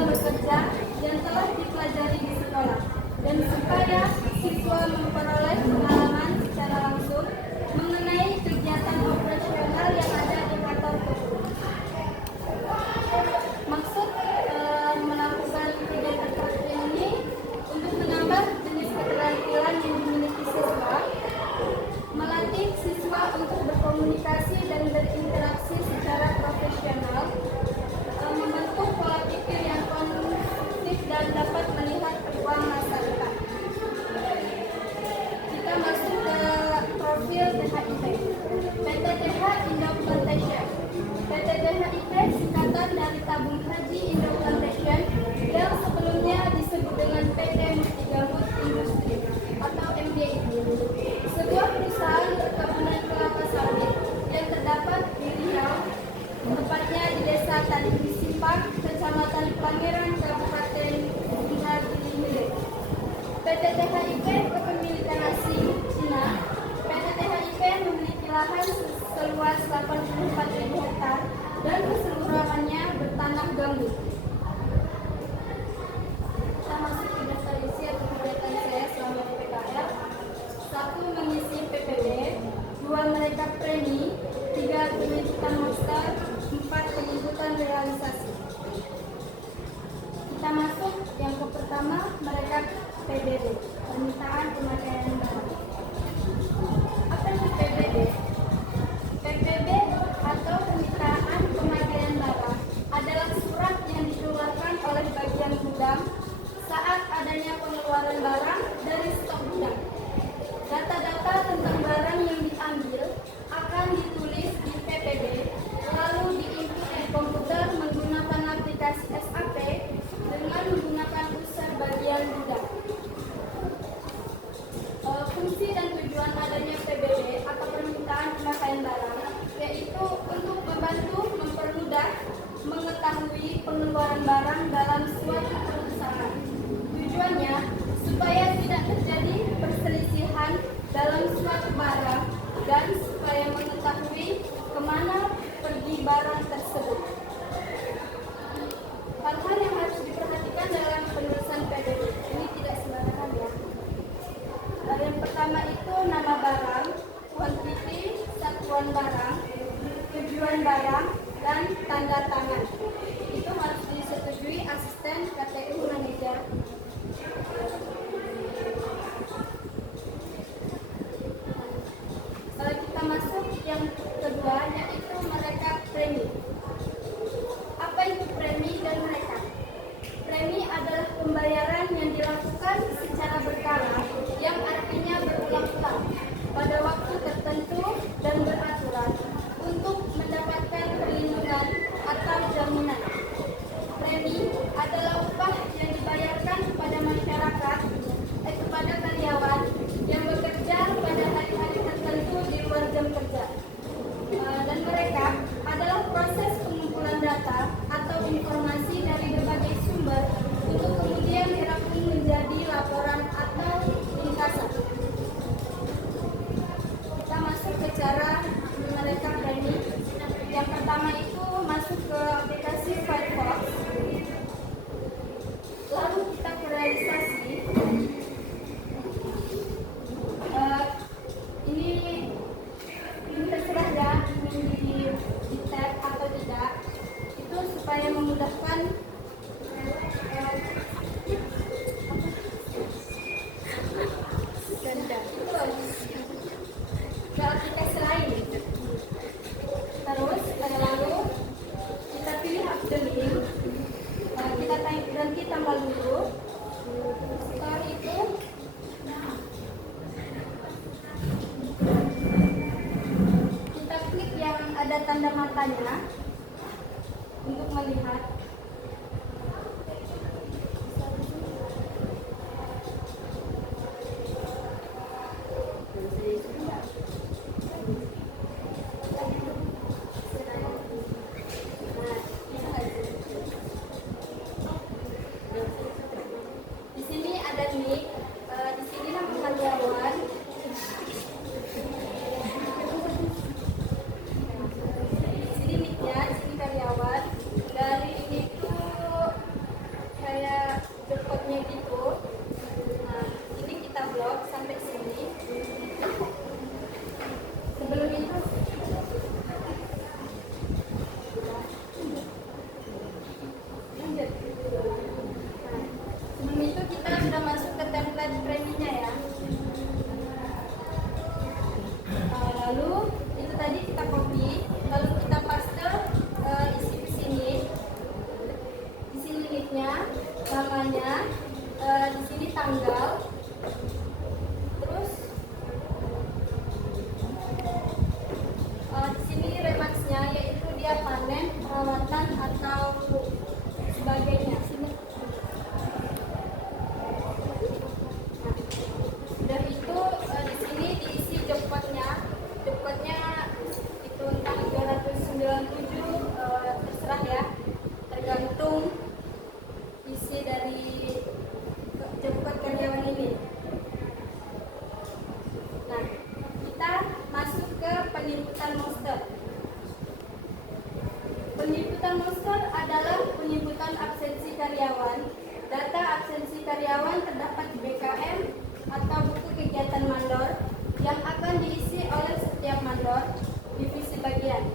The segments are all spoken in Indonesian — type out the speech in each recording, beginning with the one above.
dalam bekerja yang telah dipelajari di sekolah, dan supaya siswa memperoleh pengalaman secara langsung mengenai kegiatan operasional yang ada di kantor tersebut. Maksud melakukan kegiatan seperti ini untuk menambah jenis keterampilan yang dimiliki siswa, melatih siswa untuk berkomunikasi dan berinteraksi secara profesional, membentuk pola pikir yang konstruktif dan dapat melihat peluang masa depan. Kita masuk ke profil THIP. PTTH Indo Plantation. PTTHIP singkatan dari Tabung Haji Indo Plantation yang sebelumnya disebut dengan PT Multigabut Industri atau MDI. Sebuah perusahaan perkebunan kelapa sawit yang terdapat di Riau, tepatnya di Desa Tanjung Simpang, Kecamatan Pangeran, Kabupaten Indragiri Hilir. PT THIP kepemilikan asing Cina. PT THIP memiliki lahan seluas 84.000 hektar dan keseluruhannya bertanah gambut. Kita masuk ke daftar isi atau kegiatan saya selama di PKL. 1. Mengisi PPB, 2. Merekap premi, 3. Penyebutan master, 4. Penyebutan realisasi. Kita masuk yang ke pertama, merekap PBB, permintaan pemakaian barang. Apa itu PBB? PPB atau permintaan pemakaian barang adalah surat yang dikeluarkan oleh bagian gudang saat adanya pengeluaran barang dari stok gudang. Data-data tentang barang yang diambil akan ditulis di PPB, lalu diinput di komputer menggunakan aplikasi SAP dengan menggunakan user bagian gudang. Fungsi dan tujuan adanya PBB atau permintaan pemakaian barang yaitu untuk membantu mempermudah mengetahui pengeluaran barang dalam suatu perusahaan. Tujuannya supaya tidak terjadi perselisihan dalam suatu barang dan supaya mengetahui kemana pergi barang tersebut. Hal-hal yang harus diperhatikan dalam penulisan PBB ini tidak sembarangan ya. Yang pertama itu nama barang, kuantiti, satuan barang, tujuan barang, dan tanda tangan. Itu harus disetujui asisten KTU manajer. Kita masuk yang kedua, yaitu merekap premi. Apa itu premi dan merekap? Premi adalah pembayaran yang dilakukan secara berkala, yang artinya berulang-ulang pada waktu tertentu dan beraturan untuk mendapatkan perlindungan atau jaminan. Premi adalah upah yang dibayarkan kepada masyarakat, kepada karyawan yang bekerja pada hari-hari tertentu di luar jam kerja. Dan merekap adalah proses pengumpulan data atau informasi dari berbagai sumber untuk kemudian dirangkum menjadi laporan atau ringkasan. Kita masuk ke cara merekap premi. Yang pertama itu masuk ke aplikasi Firefox. Lalu kita ke realisasi. Ini terserah ya, ingin di tab atau tidak. Itu supaya memudahkan ke aplikasi lain. Terus lalu kita pilih update link, kita ganti tanggal dulu. Setelah itu kita klik yang ada tanda matanya untuk melihat. Di sini ada nick, di sini nama karyawan. Di sini nicknya, di sini karyawan. Dari di sini tanggal, terus di sini remaksnya, yaitu dia panen, perawatan atau sebagainya. Dan itu di sini diisi job code-nya. Job code-nya itu entah 297, terserah ya, tergantung isi dari job code karyawan ini. Nah, kita masuk ke penyebutan monster. Penyebutan monster adalah penyebutan absensi karyawan. Data absensi karyawan terdapat di BKM atau buku kegiatan mandor yang akan diisi oleh setiap mandor divisi bagian.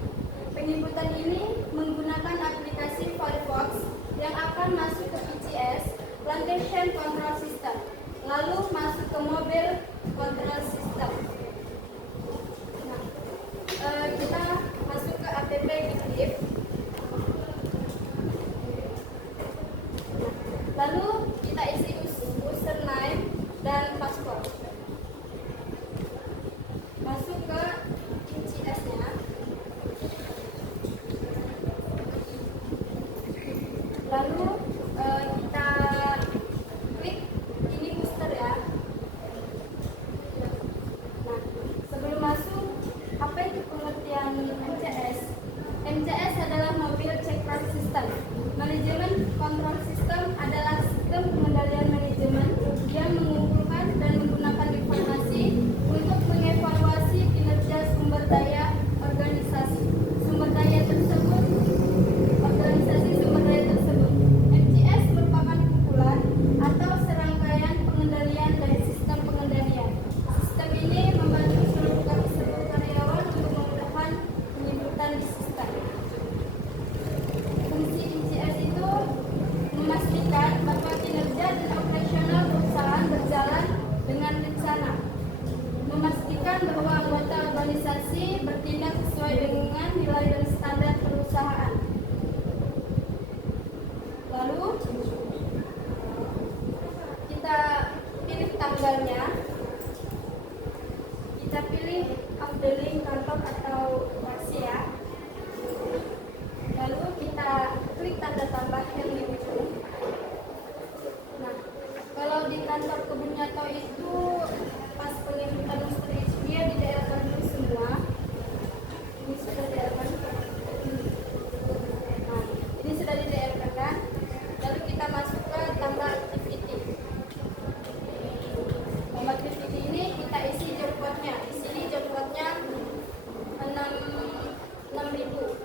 Penyebutan ini menggunakan aplikasi Firefox yang akan masuk ke PCS, Plantation Control System, lalu masuk ke Mobile Control System. Nah, kita masuk ke app Gitip. Lalu kita isi username dan password. Masuk ke PCS-nya. Lalu kita klik ini booster ya. Nah, sebelum masuk, apa itu pengertian MCS? MCS adalah Mobile Check Run System. Manajemen Control System adalah sistem pengendalian manajemen yang mengumpulkan dan menggunakan informasi untuk mengevaluasi kinerja sumber daya organisasi. Sumber daya tersebut, MCS merupakan kumpulan atau serangkaian pengendalian dari sistem pengendalian. Sistem ini membantu seluruh karyawan untuk memudahkan penyebutan di sistem. Fungsi MCS itu memastikan bahwa kinerja dan operasional perusahaan berjalan dengan rencana, memastikan bahwa anggota organisasi bertindak sesuai dengan nilai dan standar perusahaan. Lalu kita pilih tanggalnya, kita pilih updating kantor atau fraksi ya. Lalu kita klik tanda tambah yang di ujung. Nah, kalau di kantor Kebun Nyato itu pas penyebutan monster itu dia di daerah dulu semua. Ini sudah di daerah. Nah, ini sudah di daerah kan. Lalu kita masuk ke tambah activity. Tambah activity ini kita isi job code-nya. Di sini job code-nya 6.000.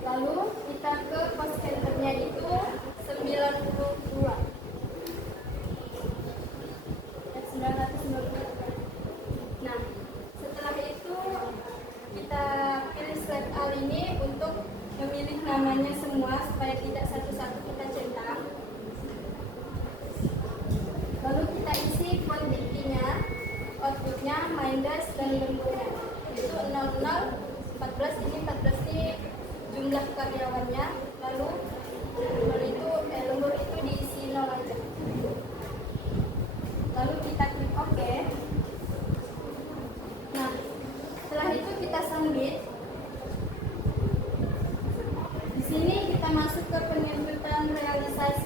Lalu kita ke cost center-nya itu 92. 992. Nah, setelah itu kita pilih slide A ini untuk memilih namanya semua supaya tidak satu-satu kita centang. Lalu kita isi quantity-nya, output-nya, minus dan lemburnya. Itu 00, 14, ini 14 ini jumlah karyawannya. Lalu lembur itu diisi 0 aja. Lalu kita klik OK. Nah, setelah itu kita submit. Di sini kita masuk ke penyebutan realisasi